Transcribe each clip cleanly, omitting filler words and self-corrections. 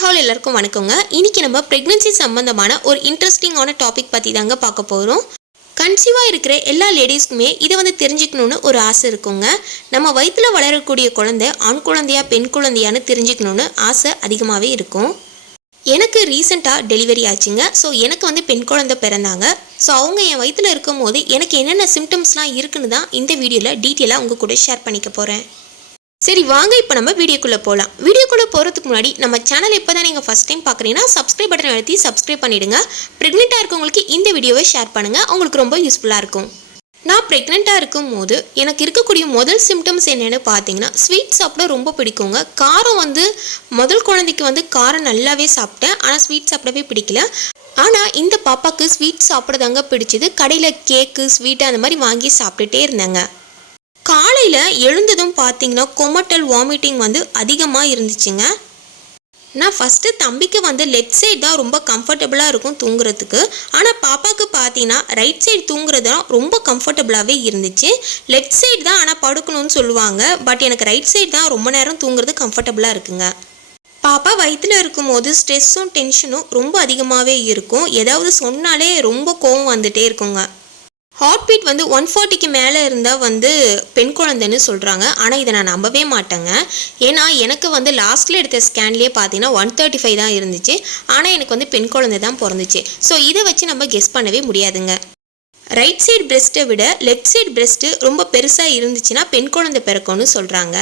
Hi எல்லாருக்கும் வணக்கங்க. இன்னைக்கு நம்ம பிரெக்னன்சி சம்பந்தமான ஒரு இன்ட்ரெஸ்டிங்கான டாபிக் பற்றி தாங்க பார்க்க போகிறோம். கன்சீவாக இருக்கிற எல்லா லேடிஸ்க்குமே இதை தெரிஞ்சுக்கணுன்னு ஒரு ஆசை இருக்குங்க. நம்ம வயிற்றில் வளரக்கூடிய குழந்தை ஆண் குழந்தையா பெண் குழந்தையான்னு தெரிஞ்சுக்கணுன்னு ஆசை அதிகமாகவே இருக்கும். எனக்கு ரீசெண்டாக டெலிவரி ஆச்சுங்க. ஸோ எனக்கு பெண் குழந்தை பிறந்தாங்க. ஸோ அவங்க என் வயிற்றில் இருக்கும் போது எனக்கு என்னென்ன சிம்டம்ஸ்லாம் இருக்குன்னு தான் இந்த வீடியோவில் டீட்டெயிலாக உங்கள் கூட ஷேர் பண்ணிக்க போகிறேன். சரி வாங்க, இப்போ நம்ம வீடியோக்குள்ளே போகலாம். வீடியோக்குள்ளே போகிறதுக்கு முன்னாடி நம்ம சேனல் இப்போ தான் நீங்கள் ஃபஸ்ட் டைம் பார்க்குறீங்கன்னா சப்ஸ்கிரைப் பட்டன் அழுத்தி சப்ஸ்கிரைப் பண்ணிவிடுங்க. ப்ரெக்னெண்ட்டாக இருக்கவங்களுக்கு இந்த வீடியோவை ஷேர் பண்ணுங்கள், அவங்களுக்கு ரொம்ப யூஸ்ஃபுல்லாக இருக்கும். நான் ப்ரெக்னெண்ட்டாக இருக்கும் போது எனக்கு இருக்கக்கூடிய முதல் சிம்டம்ஸ் என்னென்னு பார்த்தீங்கன்னா, ஸ்வீட் சாப்பிட ரொம்ப பிடிக்குங்க. காரம் முதல் குழந்தைக்கு காரம் நல்லாவே சாப்பிட்டேன், ஆனால் ஸ்வீட் சாப்பிடவே பிடிக்கல. ஆனால் இந்த பாப்பாவுக்கு ஸ்வீட் சாப்பிட்றதாங்க பிடிச்சிது. கடையில் கேக்கு ஸ்வீட்டு அந்த மாதிரி வாங்கி சாப்பிட்டுட்டே இருந்தேங்க. காலையில் எழுந்ததும் பார்த்தீங்கன்னா கொமட்டல் வாமிட்டிங் அதிகமாக இருந்துச்சுங்க. நான் ஃபஸ்ட்டு தம்பிக்கு லெஃப்ட் சைடு தான் ரொம்ப கம்ஃபர்டபுளாக இருக்கும் தூங்குறதுக்கு. ஆனால் பாப்பாவுக்கு பார்த்தீங்கன்னா ரைட் சைடு தூங்குறது தான் ரொம்ப கம்ஃபர்டபுளாகவே இருந்துச்சு. லெஃப்ட் சைடு தான் ஆனால் படுக்கணும்னு சொல்லுவாங்க, பட் எனக்கு ரைட் சைடு தான் ரொம்ப நேரம் தூங்குறது கம்ஃபர்டபுளாக இருக்குங்க. பாப்பா வயிற்றில் இருக்கும்போது ஸ்ட்ரெஸ்ஸும் டென்ஷனும் ரொம்ப அதிகமாகவே இருக்கும். ஏதாவது சொன்னாலே ரொம்ப கோவம் வந்துகிட்டே இருக்குங்க. ஹார்ட் பீட் 140க்கு மேலே இருந்தால் பெண் குழந்தைன்னு சொல்கிறாங்க. ஆனால் இதை நான் நம்பவே மாட்டேங்க. ஏன்னா எனக்கு லாஸ்ட்டில் எடுத்த ஸ்கேன்லேயே பார்த்தீங்கன்னா 135 தான் இருந்துச்சு. ஆனால் எனக்கு பெண் குழந்தை தான் பிறந்துச்சு. ஸோ இதை வச்சு நம்ம கெஸ் பண்ணவே முடியாதுங்க. ரைட் சைடு பிரெஸ்ட்டை விட லெஃப்ட் சைடு பிரெஸ்ட்டு ரொம்ப பெருசாக இருந்துச்சுன்னா பெண் குழந்தை பிறக்கும்னு சொல்கிறாங்க.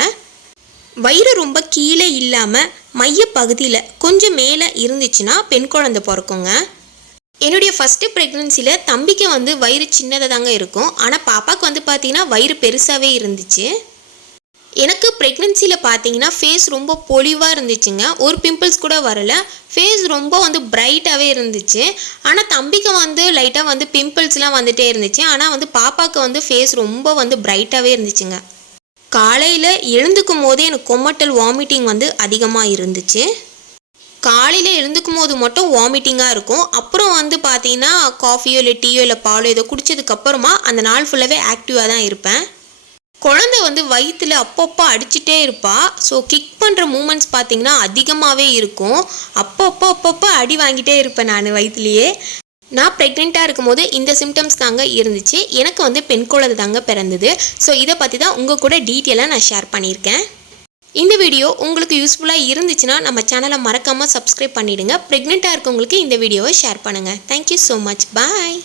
வயிறு ரொம்ப கீழே இல்லாமல் மைய பகுதியில் கொஞ்சம் மேலே இருந்துச்சுன்னா பெண் குழந்தை பிறக்குங்க. என்னுடைய ஃபஸ்ட்டு ப்ரெக்னன்சியில் தம்பிக்கு வயிறு சின்னதாக தாங்க இருக்கும். ஆனால் பாப்பாவுக்கு பார்த்தீங்கன்னா வயிறு பெருசாகவே இருந்துச்சு. எனக்கு ப்ரெக்னன்சியில் பார்த்தீங்கன்னா ஃபேஸ் ரொம்ப பொலிவாக இருந்துச்சுங்க. ஒரு பிம்பிள்ஸ் கூட வரலை. ஃபேஸ் ரொம்ப பிரைட்டாகவே இருந்துச்சு. ஆனால் தம்பிக்கு லைட்டாக பிம்பிள்ஸ்லாம் வந்துகிட்டே இருந்துச்சு. ஆனால் பாப்பாவுக்கு ஃபேஸ் ரொம்ப பிரைட்டாகவே இருந்துச்சுங்க. காலையில் எழுந்துக்கும் போதே எனக்கு கொமட்டல் வாமிட்டிங் அதிகமாக இருந்துச்சு. காலையில் எழுந்துக்கும் போது மட்டும் வாமிட்டிங்காக இருக்கும். அப்புறம் பார்த்தீங்கன்னா காஃபியோ இல்லை டீயோ இல்லை பாலோ ஏதோ குடித்ததுக்கப்புறமா அந்த நாள் ஃபுல்லாகவே ஆக்டிவாக தான் இருப்பேன். குழந்தை வயிற்றில் அப்பப்போ அடிச்சுட்டே இருப்பா. ஸோ கிக் பண்ணுற மூமெண்ட்ஸ் பார்த்தீங்கன்னா அதிகமாகவே இருக்கும். அப்பப்போ அடி வாங்கிட்டே இருப்பேன் நான் வயிற்றுலையே. நான் ப்ரெக்னெண்ட்டாக இருக்கும்போது இந்த சிம்டம்ஸ் தாங்க இருந்துச்சு. எனக்கு பெண் குழந்தை தாங்க பிறந்தது. ஸோ இதை பற்றி தான் உங்கள் கூட டீட்டெயிலாக நான் ஷேர் பண்ணியிருக்கேன். இந்த வீடியோ உங்களுக்கு யூஸ்ஃபுல்லாக இருந்துச்சுன்னா நம்ம சேனலை மறக்காமல் சப்ஸ்கிரைப் பண்ணிவிடுங்க. ப்ரெக்னெண்ட்டாக இருக்கவங்களுக்கு இந்த வீடியோவை ஷேர் பண்ணுங்கள். Thank you so much. பாய்.